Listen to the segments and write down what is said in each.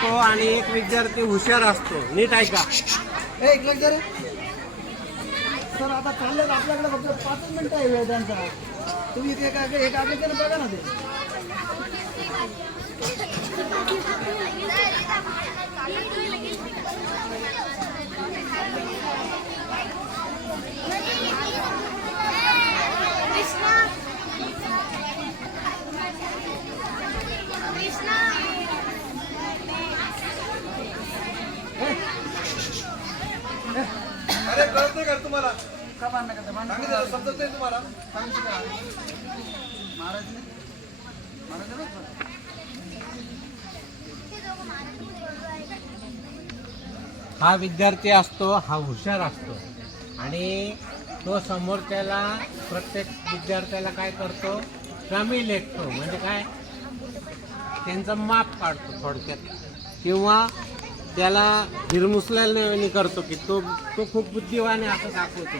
असतो आणि एक विद्यार्थी हुशार असतो. नीट ऐका. एक लक्ष रे सर, आता चाललं आपल्याकडे फक्त 5 मिनिटं आहे वेळ त्यांचा. तुम्ही ते एक आगे बघा ना ते. अरे कळत नाही का तुम्हाला? का बांधणं करता? सांगितलं समजत नाही तुम्हाला? महाराज हा विद्यार्थी असतो, हा हुशार असतो आणि तो समोरच्याला प्रत्येक विद्यार्थ्याला काय करतो, कमी लेखतो. म्हणजे काय, त्यांचं माप काढतो थोडक्यात, किंवा त्याला हिरमुसल्याने करतो की तो खूप बुद्धिवान आहे असं दाखवतो.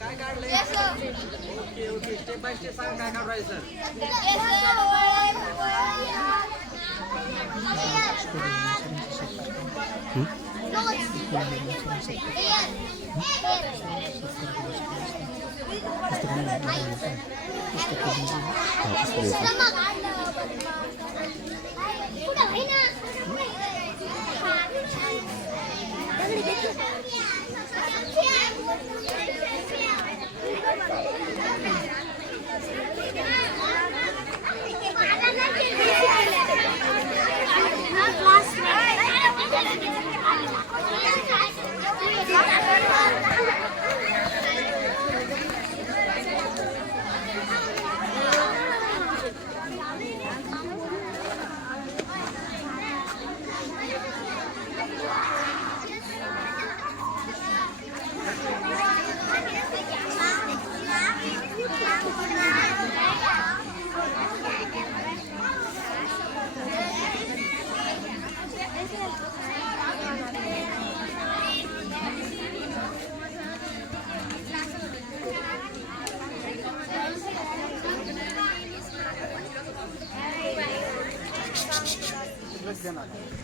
काय काढलंय? ओके स्टेप बाय स्टेप सांग काय काढायचं.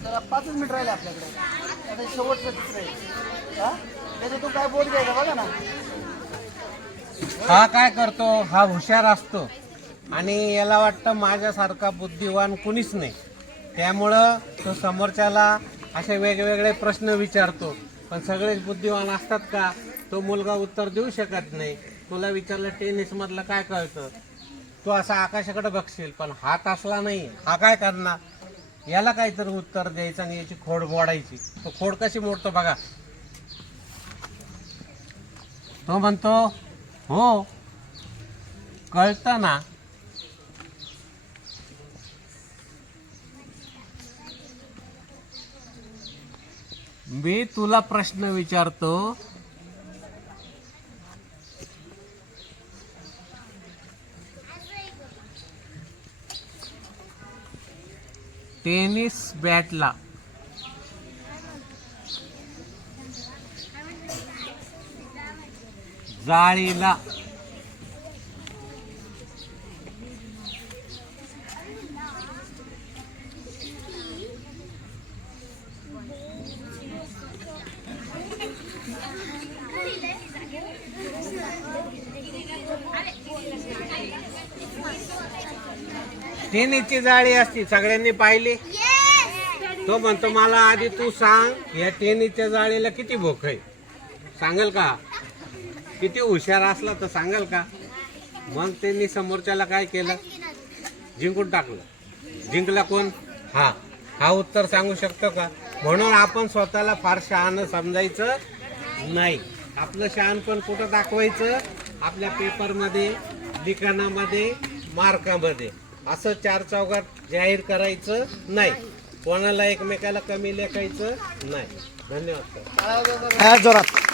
तर 5 मिनिट राहिले आपल्याकडे. आता शेवटचं चित्र आहे. हा त्याच्यातून काय बोध घ्यायचा बघा ना. हा काय करतो, हा हुशार असतो आणि याला वाटतं माझ्यासारखा बुद्धिवान कुणीच नाही. त्यामुळं तो समोरच्याला असे वेगवेगळे प्रश्न विचारतो. पण सगळेच बुद्धिवान असतात का? तो मुलगा उत्तर देऊ शकत नाही. तुला विचारलं टेनिसमधलं काय कळतं, तू असा आकाशाकडे बघशील, पण हात असला नाही. हा काय करणार, याला काहीतरी उत्तर द्यायचं आणि याची खोड मोडायची. तो खोड कशी मोडतो बघा. तो म्हणतो हो कळतं ना. मी तुला प्रश्न विचारतो, टेनिस बॅटला जाळीला टेनिसची जाळी असती, सगळ्यांनी पाहिली. तो म्हणतो मला आधी तू सांग, या टेनिसच्या जाळीला किती भोक आहे, सांगेल का? किती हुशार असला तर सांगेल का? मग त्यांनी समोरच्याला काय केलं, जिंकून टाकलं. जिंकला कोण? हा उत्तर सांगू शकतो का? म्हणून आपण स्वतःला फार शहाणं समजायचं नाही. आपलं शहाणपण कुठं दाखवायचं? आपल्या पेपरमध्ये, लिखाणामध्ये, मार्कामध्ये. असं 4 चौघात जाहीर करायचं नाही. कोणाला एकमेकाला कमी लेखायचं नाही. धन्यवाद. जोरात